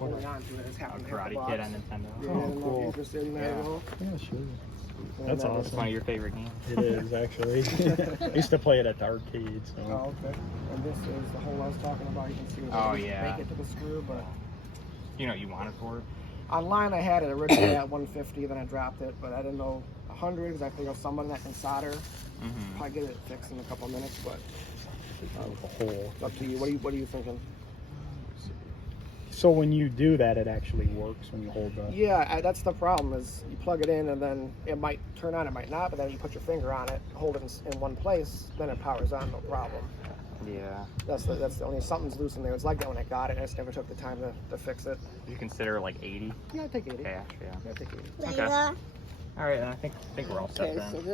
holding on to it. It's happened to hit the Karate box. Kid on Nintendo. Yeah, Oh, I'm cool. interested in that at all. Yeah, sure. And That's then- It's awesome. one of your favorite games. It is, actually. I used to play it at the arcade, so. Oh, okay. And this is the hole I was talking about. You can see it. Oh, Didn't yeah. Make it to the screw, but You know what you wanted for it? online I had it originally at 150, then I dropped it, but I didn't know 100 because I figured someone that can solder Mm-hmm. probably get it fixed in a couple minutes. But The hole. it's up to you. What are you thinking? So when you do that, it actually works when you hold the. Yeah, that's the problem. Is you plug it in and then it might turn on, it might not. But then you put your finger on it, hold it in one place, then it powers on, no problem. Yeah. That's the only something's loose in there. It's like that when I got it. I just never took the time to fix it. You consider like 80 Yeah, I take 80. cash, yeah. I take 80. Okay. All right, then I think we're all set Okay, then. so What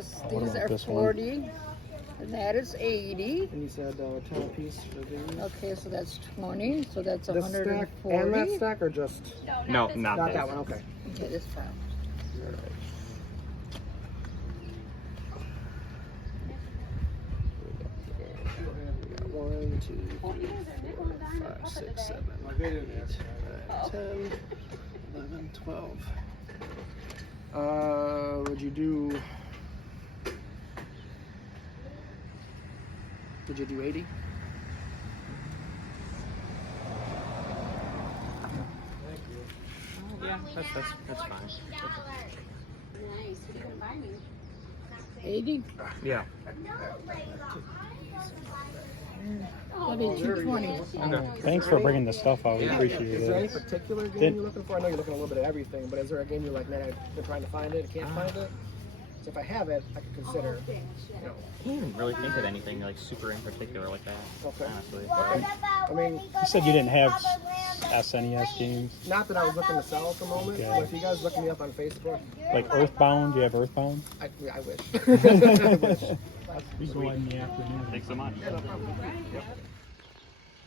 these about are this one? 40, and that is 80. And you said 10 a piece for these. Okay, so that's 20, so that's This stack 140. and that stack, or just No, not not that. that one? Okay. Okay, this file. We got 1, 2, 3, 4, 5, 6, 7, 8, 9, 10, 11, 12. Would you do 80? Yeah, that's fine. Nice. You can buy me. 80? Yeah. That'd be 220. Okay. Thanks for bringing the stuff out. We appreciate Is there any it. particular game Did- you're looking for? I know you're looking a little bit at everything, but is there a game you're like, man, I've been trying to find it, I can't find it? So if I have it, I could consider, you know, I can't even really think of anything like super in particular like that. Okay. Honestly. I mean, You said you didn't have SNES games? not that I was looking to sell at the moment, Okay. but if you guys look me up on Facebook, Like Earthbound? Do you have Earthbound? I wish. I wish. We go in the afternoon. Thanks so much. Yeah, no problem. Yep.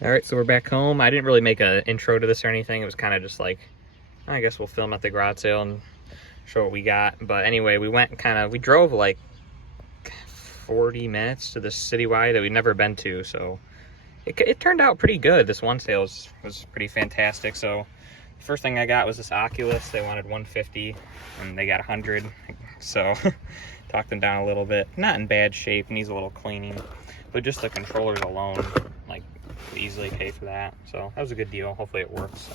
All right, so we're back home. I didn't really make an intro to this or anything. It was kind of just like, I guess we'll film at the garage sale and show what we got. But anyway, we drove like 40 minutes to this citywide that we'd never been to. So it turned out pretty good. This one sale was pretty fantastic. So the first thing I got was this Oculus. They wanted 150 and they got 100. So talked them down a little bit. Not in bad shape, needs a little cleaning. But just the controllers alone, like, could easily pay for that. So that was a good deal. Hopefully it works.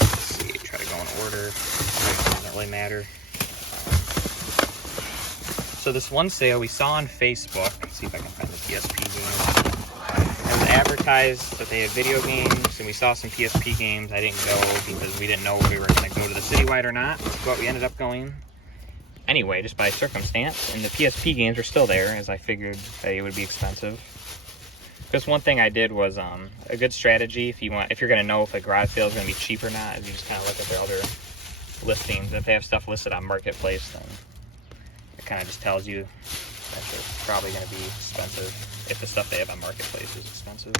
Let's see, try to go in order. It doesn't really matter. So this one sale we saw on Facebook. Let's see if I can find the PSP games. It was advertised that they had video games, and we saw some PSP games. I didn't go because we didn't know if we were going to go to the citywide or not, but we ended up going anyway, just by circumstance. And the PSP games were still there, as I figured they would be expensive. Because one thing I did was a good strategy if you're going to know if a garage sale is going to be cheap or not, is you just kind of look at their other listings. If they have stuff listed on Marketplace, then it kind of just tells you that it's probably going to be expensive if the stuff they have on Marketplace is expensive.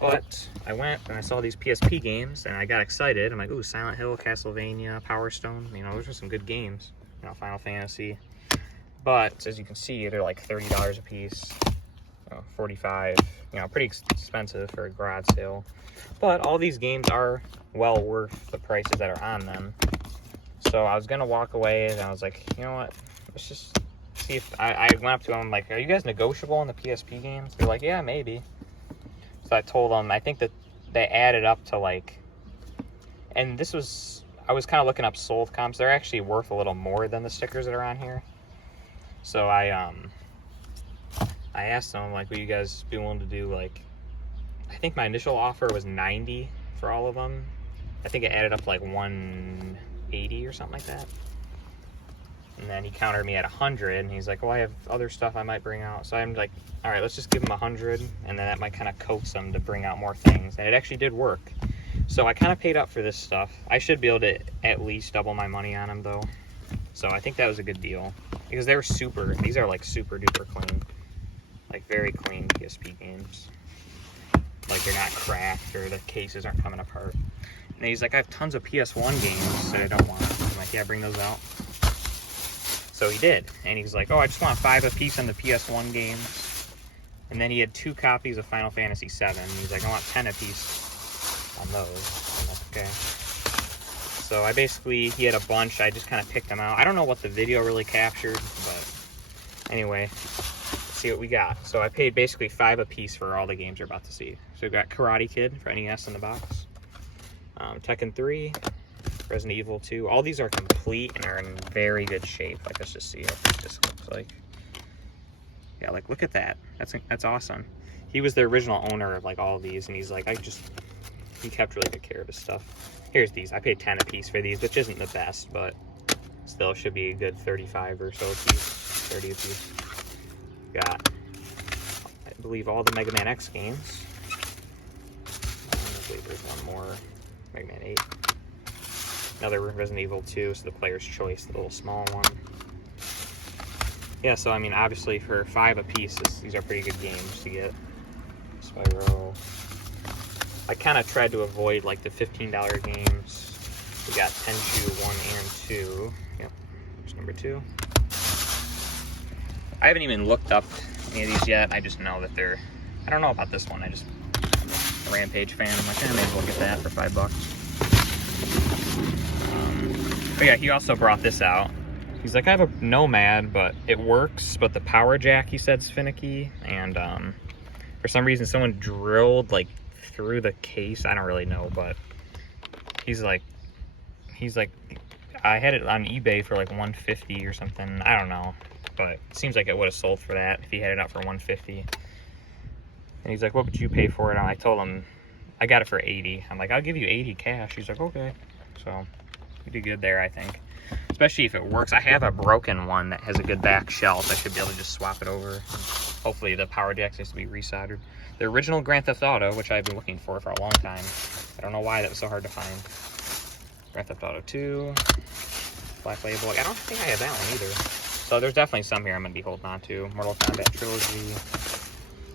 But I went and I saw these PSP games and I got excited. I'm like, ooh, Silent Hill, Castlevania, Power Stone. You know, those are some good games. You know, Final Fantasy. But as you can see, they're like $30 a piece. You know, $45. You know, pretty expensive for a garage sale. But all these games are well worth the prices that are on them. So I was gonna walk away and I was like, you know what? Let's just see if I went up to them like, are you guys negotiable on the PSP games? They're like, yeah, maybe. So I told them, I think that they added up to like, and this was, I was kind of looking up sold comps. They're actually worth a little more than the stickers that are on here. So I asked them, like, would you guys be willing to do, like, I think my initial offer was 90 for all of them. I think it added up to like 180 or something like that. And then he countered me at 100, and he's like, well, I have other stuff I might bring out. So I'm like, all right, let's just give him 100, and then that might kind of coax them to bring out more things. And it actually did work. So I kind of paid up for this stuff. I should be able to at least double my money on them, though. So I think that was a good deal. Because these are like super duper clean. Like very clean PSP games. Like they're not cracked or the cases aren't coming apart. And he's like, I have tons of PS1 games that I don't want. I'm like, yeah, bring those out. So he did. And he's like, oh, I just want 5 apiece on the PS1 games. And then he had 2 copies of Final Fantasy VII. He's like, I want 10 apiece on those. Okay. So I basically, he had a bunch, I just kind of picked them out. I don't know what the video really captured, but anyway, let's see what we got. So I paid basically $5 a piece for all the games you're about to see. So we've got Karate Kid for NES in the box, Tekken 3, Resident Evil 2. All these are complete and are in very good shape. Like, let's just see what this looks like. Yeah, like, look at that. That's awesome. He was the original owner of like all of these, and he's like, he kept really good care of his stuff. Here's these. I paid 10 a piece for these, which isn't the best, but still should be a good 35 or so a piece, 30 a piece. Got, I believe, all the Mega Man X games. I believe there's one more, Mega Man 8. Another Resident Evil 2, so the player's choice, the little small one. Yeah, so I mean, obviously for $5 a piece, these are pretty good games to get. Spyro. I kind of tried to avoid like the $15 games. We got Tenchu 1 and 2. Yep, there's number 2. I haven't even looked up any of these yet. I just know that they're, I don't know about this one. I'm a Rampage fan. I'm like, I may as well get that for $5. But yeah, he also brought this out. He's like, I have a Nomad, but it works, but the power jack, he said, is finicky. And for some reason, someone drilled like through the case. I don't really know, but he's like, I had it on eBay for like $150 or something. I don't know, but it seems like it would have sold for that if he had it out for $150. And he's like, what would you pay for it? And I told him I got it for $80. I'm like, I'll give you $80 cash. He's like, okay. So we did good there, I think. Especially if it works. I have a broken one that has a good back shelf. I should be able to just swap it over. Hopefully the power jack needs to be resoldered. The original Grand Theft Auto, which I've been looking for a long time. I don't know why that was so hard to find. Grand Theft Auto 2, Black Label. I don't think I have that one either. So there's definitely some here I'm going to be holding on to. Mortal Kombat Trilogy.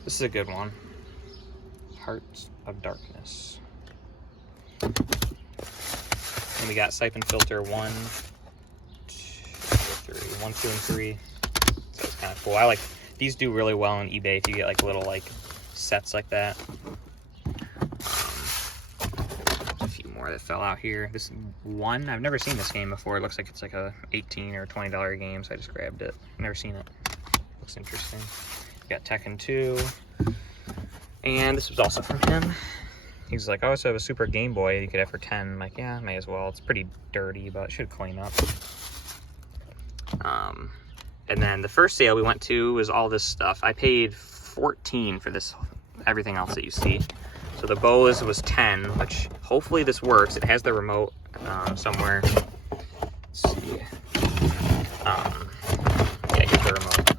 This is a good one. Hearts of Darkness. And we got Siphon Filter 1, 2, 1, 2, and 3. So it's kind of cool. I like these, do really well on eBay if you get like little like sets like that. A few more that fell out here. This one, I've never seen this game before. It looks like it's like a $18 or $20 game, so I just grabbed it. Never seen it. Looks interesting. We got Tekken 2, and this was also from him. He's like, I also have a Super Game Boy you could have for 10. I'm like, yeah, may as well. It's pretty dirty, but it should clean up. And then the first sale we went to was all this stuff. I paid $14 for this, everything else that you see. So the bows was 10, which hopefully this works. It has the remote somewhere. Let's see. Yeah, here's the remote.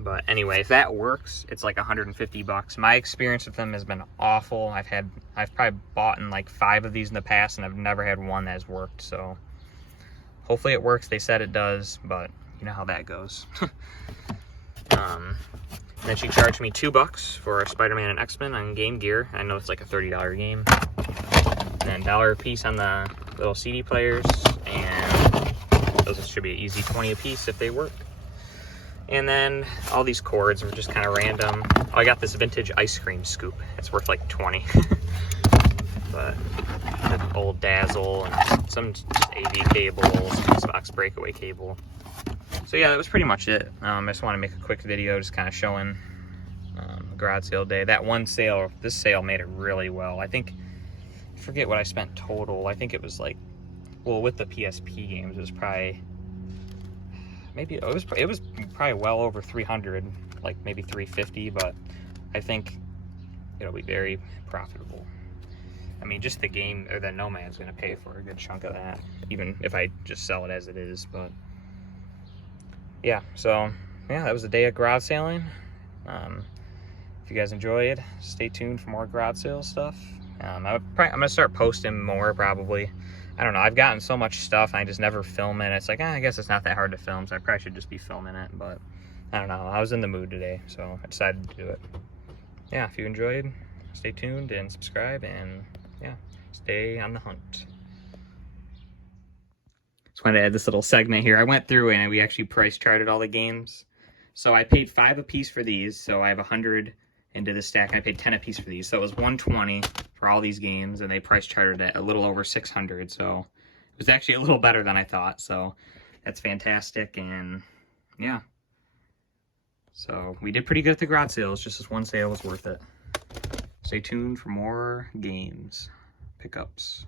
But anyway, if that works, it's like $150. My experience with them has been awful. I've probably bought in like 5 of these in the past, and I've never had one that has worked. So hopefully it works. They said it does, but you know how that goes. And then she charged me $2 for Spider-Man and X-Men on Game Gear. I know it's like a $30 game. And then $1 a piece on the little CD players, and those should be an easy 20 a piece if they work. And then all these cords were just kind of random. Oh, I got this vintage ice cream scoop. It's worth like 20. But the old Dazzle and some AV cables, Xbox breakaway cable. So yeah, that was pretty much it. I just want to make a quick video just kind of showing garage sale day. That one sale, this sale made it really well. I think, I forget what I spent total. I think it was like, well, with the PSP games, it was probably, maybe it was probably well over 300, like maybe 350, but I think it'll be very profitable. I mean, just the game, or the Nomad's gonna pay for a good chunk of that, even if I just sell it as it is. But yeah, so yeah, that was the day of garage sailing. If you guys enjoyed, stay tuned for more garage sale stuff. I'm gonna start posting more probably. I don't know, I've gotten so much stuff and I just never film it. It's like, I guess it's not that hard to film, so I probably should just be filming it, but I don't know, I was in the mood today, so I decided to do it. Yeah, if you enjoyed, stay tuned and subscribe, and yeah, stay on the hunt. Just wanted to add this little segment here. I went through and we actually price charted all the games. So I paid $5 a piece for these, so I have 100 into this stack. I paid 10 a piece for these, so it was $120 for all these games, and they price charted at a little over 600. So it was actually a little better than I thought. So that's fantastic, and yeah. So we did pretty good at the garage sales. Just this one sale was worth it. Stay tuned for more games pickups.